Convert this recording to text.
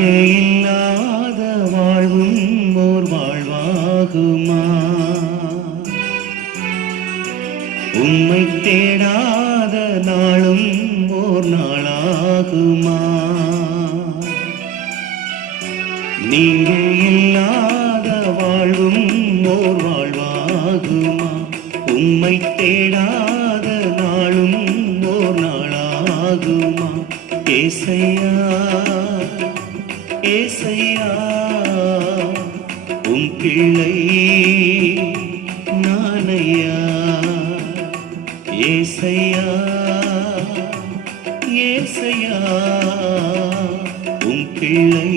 நீங்க இல்லாத வாழ்வும் ஓர் வாழ்வாகுமா? உம்மை தேடாத நாளும் ஓர் நாளாகுமா? நீங்க இல்லாத வாழ்வும் ஓர் வாழ்வாகுமா? உம்மை தேடாத நாளும் ஓர் நாளாகுமா? ஏசையா ஏசையா உம் பிள்ளை நானையா. ஏசையா ஏசையா உம் பிள்ளை